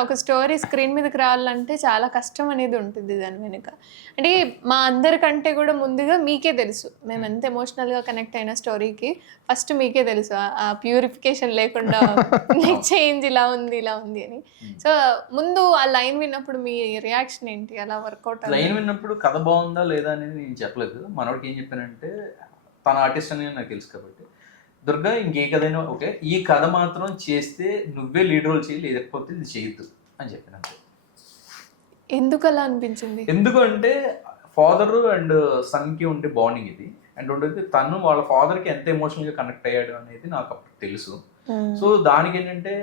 ఒక story screen మీదకి రావాలంటే చాలా కష్టం అనేది ఉంటుంది దాని వెనుక. అంటే మా అందరికంటే కూడా ముందుగా మీకే తెలుసు. మేము ఎంత ఎమోషనల్‌గా కనెక్ట్ అయిన స్టోరీకి ఫస్ట్ మీకే తెలుసు. ఆ ప్యూరిఫికేషన్ లేకుండా చేంజ్ ఇలా ఉంది, ఇలా ఉంది అని. సో, ముందు ఆ లైన్ విన్నప్పుడు మీ రియాక్షన్ ఏంటి? అలా వర్కౌట్ లైన్ విన్నప్పుడు కథ బాగుందా లేదా అనేది నేను చెప్పలేదు. మనోడికి ఏం చెప్పానంటే తన ఆర్టిస్ట్ అనేది నాకు తెలుసు కాబట్టి, దుర్గా ఇంకే కథైనా ఓకే, ఈ కథ మాత్రం చేస్తే నువ్వే లీడ్ రోల్ చేయి, లేకపోతే ఇది చేయొద్దు అని చెప్పాను అంతే. ఎందుకు అలా అనిపించింది? ఎందుకంటే ఫాదర్ అండ్ సన్కి ఉండే బాండింగ్ ఇది. అండ్ ఉండేది తను వాళ్ళ ఫాదర్కి ఎంత ఎమోషనల్గా కనెక్ట్ అయ్యాడు అనేది నాకు అప్పుడు తెలుసు. సో దానికి ఏంటంటే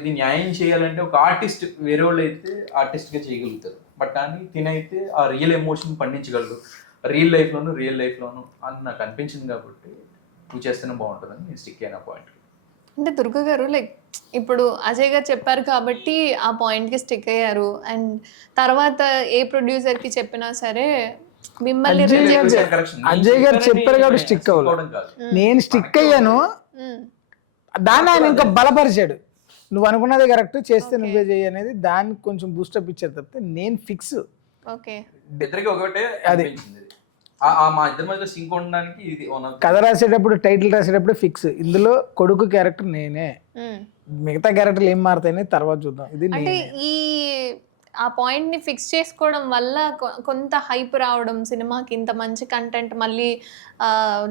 ఇది న్యాయం చేయాలంటే ఒక ఆర్టిస్ట్ వేరే వాళ్ళు అయితే ఆర్టిస్ట్గా చేయగలుగుతారు. బట్ కానీ తినైతే ఆ రియల్ ఎమోషన్ పండించగలరు రియల్ లైఫ్లోను అని నాకు అనిపించింది. కాబట్టి నువ్వు చేస్తేనే బాగుంటుందని నేను స్టిక్ అయిన పాయింట్. అంటే దుర్గ గారు లైక్ ఇప్పుడు అజయ్ గారు చెప్పారు కాబట్టి ఆ పాయింట్కి స్టిక్ అయ్యారు. అండ్ తర్వాత ఏ ప్రొడ్యూసర్కి చెప్పినా సరే మిమ్మల్ని అజయ్ గారు చెప్పారు కాబట్టి స్టిక్ అవ్వడం. నేను స్టిక్ అయ్యాను, దాన్ని ఆయన ఇంకా బలపరిచాడు. నువ్వు అనుకున్నది కరెక్ట్, చేస్తే నువ్వే చేయి అనేది దాన్ని కొంచెం బూస్టప్ ఇచ్చారు తప్పితే నేను ఫిక్స్. ఓకే, ఇద్దరికి ఒకటే అది మా ఇద్దరి మధ్య సింక్ ఉండడానికి ఇది కథ రాసేటప్పుడు టైటిల్ రాసేటప్పుడు ఫిక్స్. ఇందులో కొడుకు క్యారెక్టర్ నేనే, మిగతా క్యారెక్టర్లు ఏం మారుతాయని తర్వాత చూద్దాం. ఇది అంటే ఈ ఆ పాయింట్ ని ఫిక్స్ చేసుకోవడం వల్ల కొంత హైప్ రావడం సినిమాకి, ఇంత మంచి కంటెంట్ మళ్ళీ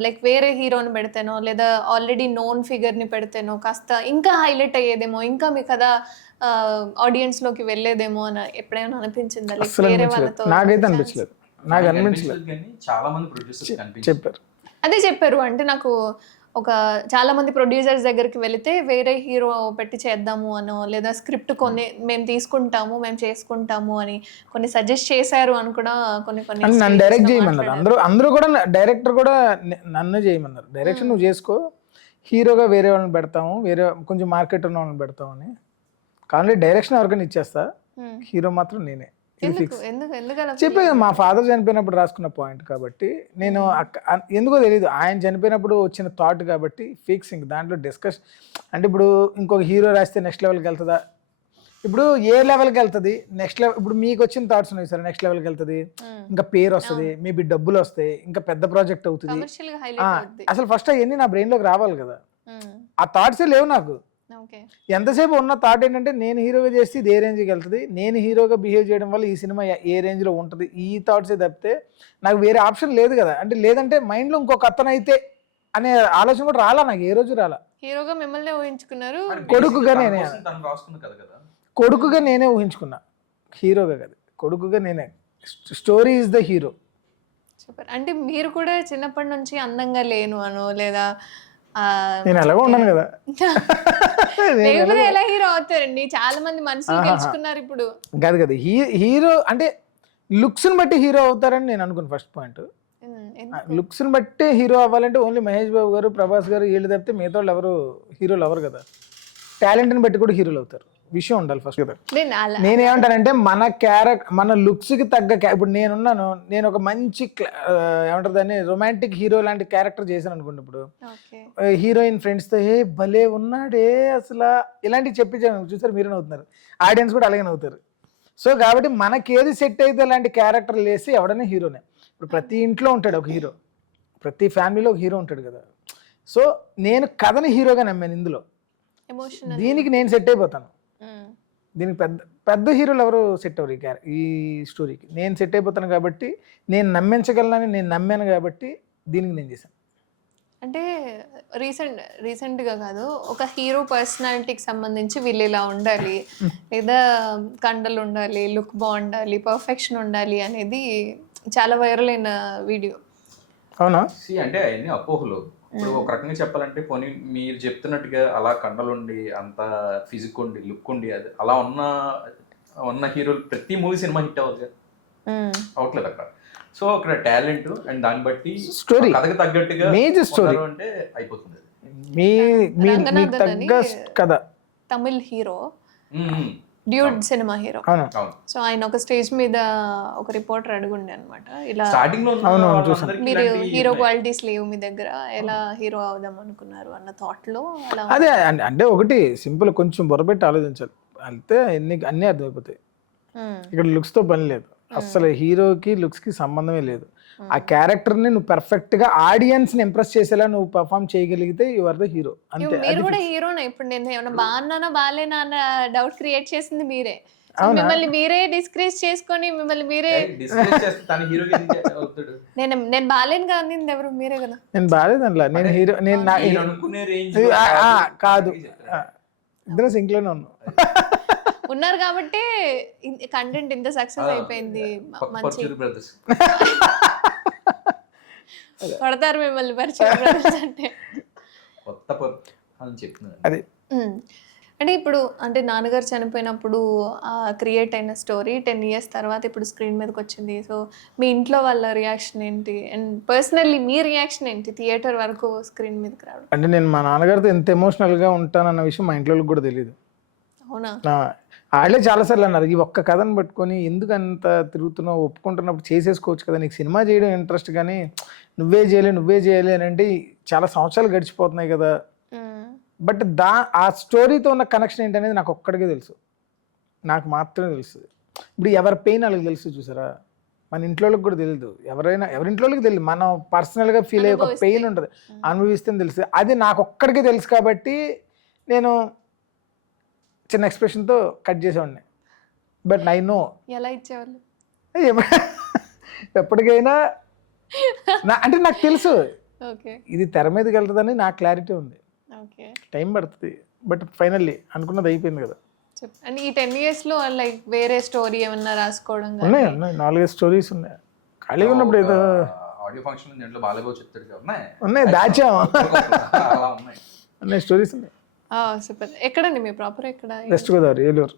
లైక్ వేరే హీరోని పెడితేనో లేదా ఆల్రెడీ నోన్ ఫిగర్ ని పెడితేనో కాస్త ఇంకా హైలైట్ అయ్యేదేమో, ఇంకా మీ కథ ఆడియన్స్ లోకి వెళ్ళేదేమో అని ఎప్పుడైనా అనిపించిందా? లైక్ వేరే వాళ్ళతో నాకైతే అనిపించలేదు. నాకు అనిపించలేదు, చాలా మంది ప్రొడ్యూసర్స్ చెప్పారు. అదే చెప్పారు. అంటే నాకు ఒక చాలా మంది ప్రొడ్యూసర్స్ దగ్గరికి వెళితే వేరే హీరో పెట్టి చేద్దాము అనో లేదా స్క్రిప్ట్ కొన్ని మేము తీసుకుంటాము, మేము చేసుకుంటాము అని కొన్ని సజెస్ట్ చేశారు అని కూడా కొన్ని నన్ను డైరెక్ట్ చేయమన్నారు. అందరూ కూడా డైరెక్టర్ కూడా నన్ను చేయమన్నారు. డైరెక్షన్ నువ్వు చేసుకో, హీరోగా వేరే వాళ్ళని పెడతాము, వేరే కొంచెం మార్కెట్ ఉన్న వాళ్ళని పెడతాము అని. కానీ డైరెక్షన్ ఎవరికైనా ఇచ్చేస్తా, హీరో మాత్రం నేనే. చెప్పే మా ఫాదర్ చనిపోయినప్పుడు రాసుకున్న పాయింట్ కాబట్టి నేను ఎందుకో తెలియదు, ఆయన చనిపోయినప్పుడు వచ్చిన థాట్ కాబట్టి ఫిక్స్. ఇంక దాంట్లో డిస్కస్ అంటే ఇప్పుడు ఇంకొక హీరో రాస్తే నెక్స్ట్ లెవెల్కి వెళ్తుందా, ఇప్పుడు ఏ లెవెల్కి వెళ్తుంది నెక్స్ట్ లెవెల్. ఇప్పుడు మీకు వచ్చిన థాట్స్ ఉన్నాయి సార్, నెక్స్ట్ లెవెల్కి వెళ్తుంది, ఇంకా పేరు వస్తుంది, మేబీ డబ్బులు వస్తాయి, ఇంకా పెద్ద ప్రాజెక్ట్ అవుతుంది. అసలు ఫస్ట్ అవన్నీ నా బ్రెయిన్లోకి రావాలి కదా, ఆ థాట్సే లేవు నాకు. ఎంతసేపు ఉన్న థాట్ ఏంటంటే నేను హీరోగా చేస్తే ఇది ఏ రేంజ్కి వెళ్తుంది, నేను హీరోగా బిహేవ్ చేయడం వల్ల ఈ సినిమా ఏ రేంజ్లో ఉంటుంది, ఈ థాట్సే తప్పితే నాకు వేరే ఆప్షన్ లేదు కదా. అంటే లేదంటే మైండ్లో ఇంకొక అతనైతే అనే ఆలోచన కూడా రాలా నాకు, ఏ రోజు రాలా. హీరోగా మిమ్మల్ని ఊహించుకున్నారు, కొడుకుగా నేనే ఊహించుకున్నా, హీరోగా కదా, కొడుకుగా నేనే. Story is the hero. అంటే మీరు కూడా చిన్నప్పటి నుంచి అందంగా లేను అనో లేదా నేను ఎలాగో ఉన్నాను కదా, ఎలా హీరో అవుతారండి, చాలా మంది మనసులు గెలుచుకున్నారు ఇప్పుడు. కాదు కదా, హీరో అంటే లుక్స్ ని బట్టి హీరో అవుతారని నేను అనుకున్నాను. ఫస్ట్ పాయింట్, లుక్స్ ని బట్టి హీరో అవ్వాలంటే ఓన్లీ మహేష్ బాబు గారు, ప్రభాస్ గారు వీళ్ళు తప్పితే మిగతా వాళ్ళు ఎవరు హీరోలు అవ్వరు కదా. టాలెంట్ ని బట్టి కూడా హీరోలు అవుతారు, విషయం ఉండాలి ఫస్ట్ కదా. నేనేమంటానంటే మన లుక్స్ కి తగ్గ, ఇప్పుడు నేనున్నాను, నేను ఒక మంచి ఏమంటారు దాన్ని రొమాంటిక్ హీరో లాంటి క్యారెక్టర్ చేశాను అనుకోండి. ఇప్పుడు హీరోయిన్ ఫ్రెండ్స్ తో ఏ భలే ఉన్నాడే అసలు ఇలాంటివి చెప్పించాను, చూసారు మీరు నవ్వుతున్నారు, ఆడియన్స్ కూడా అలాగే నవ్వుతారు. సో కాబట్టి మనకేది సెట్ అయితే అలాంటి క్యారెక్టర్లు వేసి ఎవడైనా హీరోనే. ఇప్పుడు ప్రతి ఇంట్లో ఉంటాడు ఒక హీరో, ప్రతి ఫ్యామిలీలో ఒక హీరో ఉంటాడు కదా. సో నేను కథని హీరోగా నమ్మాను ఇందులో, దీనికి నేను సెట్ అయిపోతాను. దీనికి పెద్ద హీరోలు ఎవరు సెట్ అవ్వరు ఈ స్టోరీకి, నేను సెట్ అయిపోతాను కాబట్టి, నేను నమ్మించగలనని నేను నమ్మాను కాబట్టి దీనికి నేను చేశాను. అంటే రీసెంట్గా కాదు, ఒక హీరో పర్సనాలిటీకి సంబంధించి వీళ్ళు ఇలా ఉండాలి, లేదా కండలు ఉండాలి, లుక్ బాగుండాలి, పర్ఫెక్షన్ ఉండాలి అనేది చాలా వైరల్ అయిన వీడియో. అవునా? అంటే అవన్నీ అపోహలు. ఇప్పుడు ఒక రకంగా చెప్పాలంటే పోనీ మీరు చెప్తున్నట్టుగా అలా కండలుండి అంత ఫిజిక్ ఉండి లుక్ ఉండి అది అలా ఉన్న హీరోలు ప్రతి మూవీ సినిమా హిట్ అవ్వదు కదా, అవట్లేదు అక్కడ. సో అక్కడ టాలెంట్ అండ్ దాన్ని బట్టి స్టోరీ కథకు తగ్గట్టుగా అంటే అయిపోతుంది. Tamil hero, dude cinema hero. So ఆయన ఒక స్టేజ్ మీద ఒక రిపోర్టర్ అడుగుండే అనమాట, ఇలా మీరు హీరో క్వాలిటీస్ లేవు మీ దగ్గర, ఎలా హీరో అవుదాం అనుకున్నారు అన్న థాట్ లో. అదే అంటే ఒకటి సింపుల్, కొంచెం బొరబెట్టి ఆలోచించాలి. అంతే అన్నీ అర్థమైపోతాయి. ఇక్కడ లుక్స్తో పని లేదు, అసలు హీరోకి లుక్స్కి సంబంధమే లేదు. ఆ క్యారెక్టర్ని నువ్వు పర్ఫెక్ట్గా ఆడియన్స్ని ఇంప్రెస్ చేసేలా నువ్వు పర్ఫామ్ చేయగలిగితే యు ఆర్ ద హీరో అంతే. మీరు కూడా హీరోనే. ఇప్పుడు నేను ఏమన్నా బాగున్నానా బాగాలేనా అన్న డౌట్ క్రియేట్ చేసింది మీరే. So, అవునా? మిమ్మల్ని మీరే డిస్క్రేజ్ చేసుకొని మిమ్మల్ని మీరే డిస్కస్ చేస్తే తన హీరోకి అవుతాడు. నేను బాగాలేను కదా అంది ఎవరు? మీరే కదా. నేను బాగాలేదు అందులో, నేను హీరో, నేను నా నేను అనుకునే రేంజ్ కాదు, ఇద్దరు సింక్లోనే ఉన్నాం. ఉన్నారు కాబట్టి కంటెంట్ ఇంత సక్సెస్ అయిపోయింది. మంచి బ్రదర్స్ పడతారు మిమ్మల్ని పరిచయం brothers అంటే. కొత్త అని చెప్తున్నాను. అది అంటే ఇప్పుడు అంటే నాన్నగారు చనిపోయినప్పుడు క్రియేట్ అయిన స్టోరీ 10 years తర్వాత ఇప్పుడు స్క్రీన్ మీదకి వచ్చింది. సో మీ ఇంట్లో వాళ్ళ రియాక్షన్ ఏంటి, అండ్ పర్సనల్లీ మీ రియాక్షన్ ఏంటి థియేటర్ వరకు స్క్రీన్ మీదకి రావడం? అంటే నేను మా నాన్నగారితో ఎంత ఎమోషనల్గా ఉంటానన్న విషయం మా ఇంట్లో కూడా తెలియదు. అవునా? వాళ్ళే చాలాసార్లు అన్నారు, ఈ ఒక్క కథను పట్టుకొని ఎందుకు అంత తిరుగుతున్నావు, ఒప్పుకుంటున్నప్పుడు చేసేసుకోవచ్చు కదా, నీకు సినిమా చేయడం ఇంట్రెస్ట్ కానీ నువ్వే చేయాలి అని అంటే చాలా సంవత్సరాలు గడిచిపోతున్నాయి కదా. బట్ ఆ స్టోరీతో ఉన్న కనెక్షన్ ఏంటనేది నాకు ఒక్కడికే తెలుసు, నాకు మాత్రమే తెలుసు. ఇప్పుడు ఎవరి పెయిన్ వాళ్ళకి తెలుసు చూసారా, మన ఇంట్లోకి కూడా తెలియదు, ఎవరింట్లోకి తెలియదు, మనం పర్సనల్గా ఫీల్ అయ్యే ఒక పెయిన్ ఉంటుంది, అనుభవిస్తే తెలుసు. అది నాకు ఒక్కడికే తెలుసు కాబట్టి నేను చిన్న ఎక్స్ప్రెషన్తో కట్ చేసేవాడిని. బట్ ఐ నో ఎలా ఇచ్చేవాళ్ళు ఎప్పటికైనా అంటే నాకు తెలుసు ఓకే ఇది తెర మీదకి వెళ్తుందని నాకు క్లారిటీ ఉంది. ఓకే, టైం పడుతుంది, బట్ ఫైనల్లీ అనుకున్నది అయిపోయింది కదా. అండ్ ఈ 10 years లో లైక్ వేరే స్టోరీ ఏమన్నా రాసుకోవడం ఉన్నాయి 4-5 స్టోరీస్ ఉన్నాయి. ఖాళీగా ఉన్నప్పుడు ఏదో ఆడియో ఫంక్షన్ దీంట్లో బాగా చెప్తాడు కదా, ఉన్నాయి, దాచాం, అలా ఉన్నాయి, ఉన్నాయి స్టోరీస్ ఉన్నాయి. సూపర్. ఎక్కడండి మీ ప్రాపర్? ఎక్కడ? వెస్ట్ గోదావరి, ఏలూరు.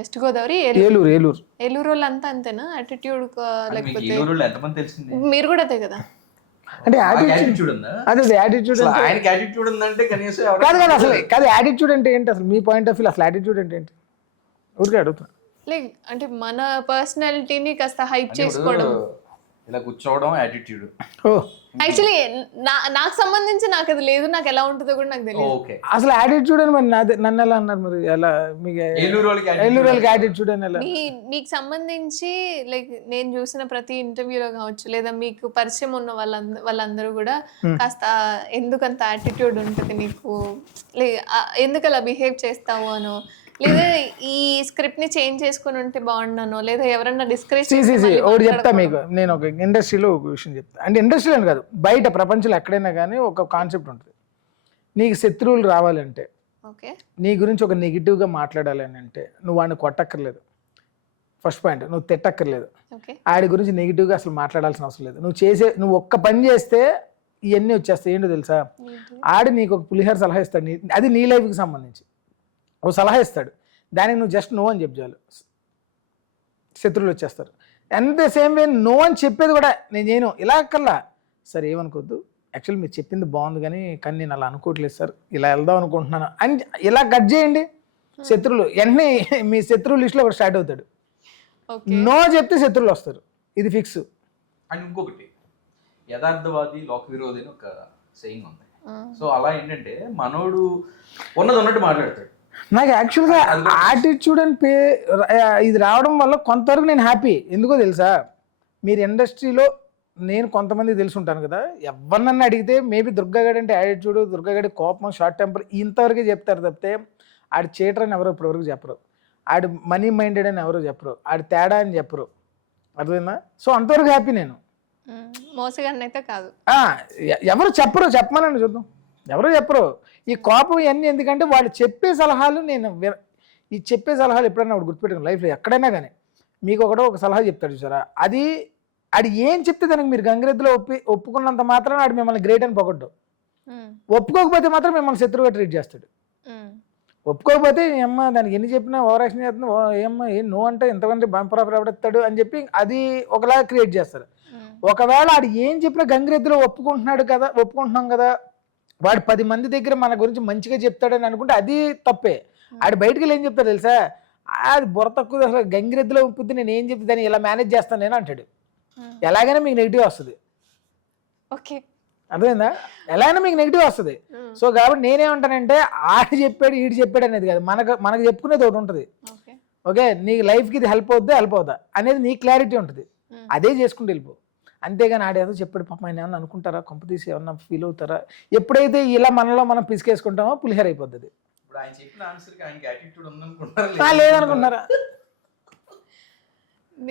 వెస్ట్ గోదావరి, ఏలూరు. ఏలూరు వాళ్ళు అంతా అంతేనా యాటిట్యూడ్ లేకపోతే? ఎంతమంది తెలిసింది? మీరు కూడా అదే కదా. అంటే యాటిట్యూడ్ ఉందా? అదే యాటిట్యూడ్, ఆయనకి యాటిట్యూడ్ ఉందంటే కనీసం కాదు అసలు కాదు. యాటిట్యూడ్ అంటే ఏంటి అసలు మీ పాయింట్ ఆఫ్ వ్యూ? అసలు యాటిట్యూడ్ అంటే ఏంటి ఊరికే అడుగుతున్నా. లైక్ అంటే మన పర్సనాలిటీని కాస్త హైప్ చేసుకోవడం, ఇలా కూర్చోవడం యాటిట్యూడ్. ఓ యాక్చువల్లీ నాకు సంబంధించి నాకు అది లేదు, నాకు ఎలా ఉంటుందో కూడా నాకు తెలియదు. ఓకే, అసలు యాటిట్యూడ్ అని మరి నన్ను ఎలా అన్నారు మరి? ఎలా మీకు ఏలూరు వాళ్ళకి యాటిట్యూడ్ అని ఎలా? మీకు సంబంధించి లైక్ నేను చూసిన ప్రతి ఇంటర్వ్యూలో కావచ్చు, లేదా మీకు పరిచయం ఉన్న వాళ్ళందరూ కూడా కాస్త ఎందుకంత యాటిట్యూడ్ ఉంటుంది నీకు, ఎందుకు అలా బిహేవ్ చేస్తావు అనో, లేదా ఈ స్క్రిప్ట్ ని చేంజ్ చేసుకుని ఉంటే బాగున్నాను, లేదా ఎవరన్నా డిస్కరేజ్ ఒకటి చెప్తా మీకు. నేను ఒక ఇండస్ట్రీలో ఒక విషయం చెప్తా, అంటే ఇండస్ట్రీలో అని కాదు, బయట ప్రపంచంలో ఎక్కడైనా కానీ ఒక కాన్సెప్ట్ ఉంటుంది. నీకు శత్రువులు రావాలంటే, ఓకే, నీ గురించి ఒక నెగిటివ్గా మాట్లాడాలని అంటే నువ్వు వాడిని కొట్టక్కర్లేదు. ఫస్ట్ పాయింట్, నువ్వు తిట్టక్కర్లేదు. ఆడి గురించి నెగిటివ్గా అసలు మాట్లాడాల్సిన అవసరం లేదు. నువ్వు ఒక్క పని చేస్తే ఇవన్నీ వచ్చేస్తాయి. ఏంటో తెలుసా, ఆడి నీకు ఒక పులిహోర సలహా ఇస్తాడు, అది నీ లైఫ్కి సంబంధించి ఓ సలహా ఇస్తాడు, దానికి నువ్వు జస్ట్ నో అని చెప్పి చాలు, శత్రువులు వచ్చేస్తారు. And the same way no అని చెప్పేది కూడా నేను చేయను, ఇలా కల్లా సార్ ఏమనుకోద్దు, యాక్చువల్లీ మీరు చెప్పింది బాగుంది కానీ నేను అలా అనుకోవట్లేదు సార్, ఇలా వెళ్దాం అనుకుంటున్నాను అని ఇలా కట్ చేయండి. శత్రువులు వెంటనే మీ శత్రువు లిస్టులో ఒకటి స్టార్ట్ అవుతాడు. నో చెప్తే శత్రువులు వస్తారు, ఇది ఫిక్స్. అండ్ ఇంకొకటి, యథార్థవాది లోక విరోధి అని ఒక సెయింగ్ ఉంది. సో అలా ఏంటంటే మనోడు ఉన్నది ఉన్నట్టు మాట్లాడతాడు. నాకు యాక్చువల్గా యాటిట్యూడ్ అని ఇది రావడం వల్ల కొంతవరకు నేను హ్యాపీ. ఎందుకో తెలుసా, మీరు ఇండస్ట్రీలో నేను కొంతమంది తెలిసి ఉంటాను కదా, ఎవరినన్నా అడిగితే మేబీ దుర్గాగడ్ అంటే యాటిట్యూడ్, దుర్గాగడ్ కోపం, షార్ట్ టెంపర్ ఇంతవరకే చెప్తారు తప్పితే ఆడు చీటర్ అని ఎవరో ఇప్పటివరకు చెప్పరు, ఆడు మనీ మైండెడ్ అని ఎవరో చెప్పరు, ఆడు తేడా అని చెప్పరు. అర్థమైందా? సో అంతవరకు హ్యాపీ నేను. మోసగాన్ని అయితే కాదు, ఎవరు చెప్పరు, చెప్పమనండి చూద్దాం, ఎవరు చెప్పరు. ఈ కోపం ఇవన్నీ ఎందుకంటే వాళ్ళు చెప్పే సలహాలు ఈ చెప్పే సలహాలు ఎప్పుడైనా ఒకటి గుర్తుపెట్టుకుని లైఫ్లో ఎక్కడైనా కానీ మీకు ఒక సలహా చెప్తాడు చూసారా, అది ఏం చెప్తే దానికి మీరు గంగిరెద్దులో ఒప్పుకున్నంత మాత్రం ఆడు మిమ్మల్ని గ్రేట్ అని పొగడ్డు, ఒప్పుకోకపోతే మాత్రం మిమ్మల్ని శత్రువుగా ట్రీట్ చేస్తాడు. ఒప్పుకోకపోతే ఏమ్మా దానికి ఎన్ని చెప్పినా ఓవరాక్షన్ చేస్తున్నా, ఏమ్మా ఏం నో అంటే ఎంతమంది బంపరాబడతాడు అని చెప్పి అది ఒకలాగా క్రియేట్ చేస్తారు. ఒకవేళ ఆడు ఏం చెప్పినా గంగిరెద్దులో ఒప్పుకుంటున్నాం కదా, వాడు 10 మంది దగ్గర మన గురించి మంచిగా చెప్తాడని అనుకుంటే అది తప్పే. ఆడు బయటకు వెళ్ళి ఏం చెప్తాడు తెలుసా, అది బుర్ర తక్కువ, అసలు గంగిరెద్దులో ఒప్పుద్ది, నేను ఏం చెప్తే దాన్ని ఇలా మేనేజ్ చేస్తాను నేను అంటాడు. ఎలాగైనా మీకు నెగిటివ్ వస్తుంది. ఓకే, అర్థమైందా? ఎలా అయినా మీకు నెగిటివ్ వస్తుంది. సో కాబట్టి నేనేమంటానంటే ఆడు చెప్పాడు ఈడు చెప్పాడు అనేది కాదు, మనకు చెప్పుకునేది ఒకటి ఉంటుంది. ఓకే, నీ లైఫ్కి ఇది హెల్ప్ అవుద్దా అనేది నీ క్లారిటీ ఉంటుంది, అదే చేసుకుంటూ వెళ్ళిపో. అంతేగాని ఆడేదో చెప్పాడు పాపం ఆయన ఏమన్నా అనుకుంటారా, కొంప తీసి ఏమన్నా ఫీల్ అవుతారా? ఎప్పుడైతే ఇలా మనలో మనం పిసికేసుకుంటామో పులిహేర అయిపోతుంది. లేదనుకుంటున్నారా?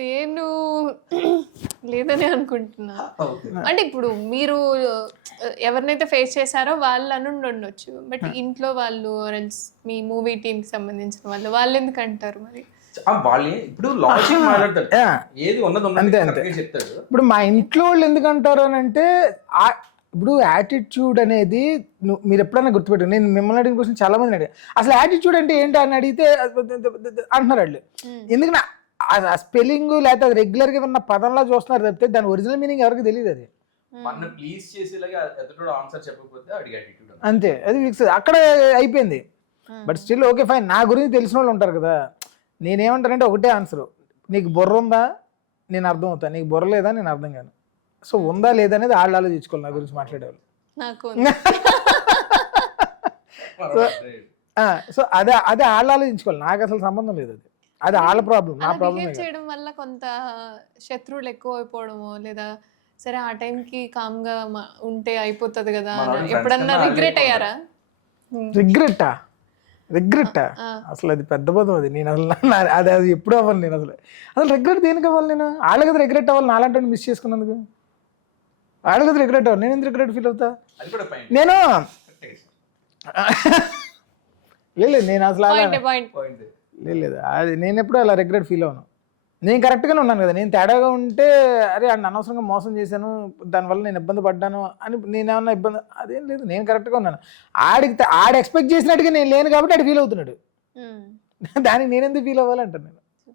నేను లేదని అనుకుంటున్నా. అంటే ఇప్పుడు మీరు ఎవరినైతే ఫేస్ చేశారో వాళ్ళు అని ఉండొచ్చు, బట్ ఇంట్లో వాళ్ళు మీ మూవీ టీమ్ కి సంబంధించిన వాళ్ళు ఎందుకు అంటారు మరి? వాళ్ళే ఇప్పుడు లాజిక్ మాట్లాడతాడు, ఏది ఉన్నది చెప్తాడు. ఇప్పుడు మా ఇంట్లో వాళ్ళు ఎందుకు అంటారు అని అంటే, ఇప్పుడు యాటిట్యూడ్ అనేది మీరు ఎప్పుడైనా గుర్తుపెట్టు, నేను మిమ్మల్ని అడిగిన క్వశ్చన్ చాలా మంది అడిగారు, అసలు యాటిట్యూడ్ అంటే ఏంటి అని అడిగితే అంటున్నారు వాళ్ళు. ఎందుకంటే ఆ స్పెల్లింగ్ లేకపోతే అది రెగ్యులర్గా ఉన్న పదంలా చూస్తున్నారు తప్పితే దాని ఒరిజినల్ మీనింగ్ ఎవరికి తెలియదు. అది ప్లీజ్ చేసేలాగా ఆన్సర్ చెప్పకపోతే అంతే, అది ఫిక్స్ అక్కడ అయిపోయింది. బట్ స్టిల్ ఓకే ఫైన్, నా గురించి తెలిసిన వాళ్ళు ఉంటారు కదా. నేనేమంటానంటే ఒకటే ఆన్సర్, నీకు బుర్ర ఉందా నేను అర్థం అవుతాను, నీకు బుర్ర లేదా నేను అర్థం కాను. సో ఉందా లేదా అనేది వాళ్ళు ఆలోచించుకోవాలి నా గురించి మాట్లాడేవాళ్ళు. సో అదే వాళ్ళు ఆలోచించుకోవాలి, నాకు అసలు సంబంధం లేదు. అది వాళ్ళ ప్రాబ్లం, నా ప్రాబ్లం చేయడం వల్ల కొంత శత్రువులు ఎక్కువ అయిపోవడమో, లేదా సరే ఆ టైంకి కామ్ గా ఉంటే అయిపోతుంది కదా, ఎప్పుడన్నా రిగ్రెట్ అయ్యారా? రిగ్రెట్ అసలు అది పెద్ద పదం. అది నేను అసలు అది ఎప్పుడు అవ్వాలి. నేను అసలు రిగ్రెట్ దేనికి అవ్వాలి? నేను వాళ్ళ కదా రిగ్రెట్ అవ్వాలి, నాలాంటి మిస్ చేసుకున్నందుకు. వాళ్ళ కదా రిగ్రెట్ అవ్వాలి, నేను ఎందుకు రిగ్రెట్ ఫీల్ అవుతా? నేను లేదు, నేను అసలు లేదు, అది నేను ఎప్పుడు అలా రిగ్రెట్ ఫీల్ అవ్వను. నేను కరెక్ట్గానే ఉన్నాను కదా. నేను తేడాగా ఉంటే అరే అన్న అనవసరంగా మోసం చేశాను, దానివల్ల నేను ఇబ్బంది పడ్డాను అని నేనేమన్నా ఇబ్బంది, అదేం లేదు. నేను కరెక్ట్గా ఉన్నాను. ఆడు ఎక్స్పెక్ట్ చేసినట్టుగా నేను లేను కాబట్టి ఆడు ఫీల్ అవుతున్నాడు. దానికి నేను ఎందుకు ఫీల్ అవ్వాలంటాను నేను.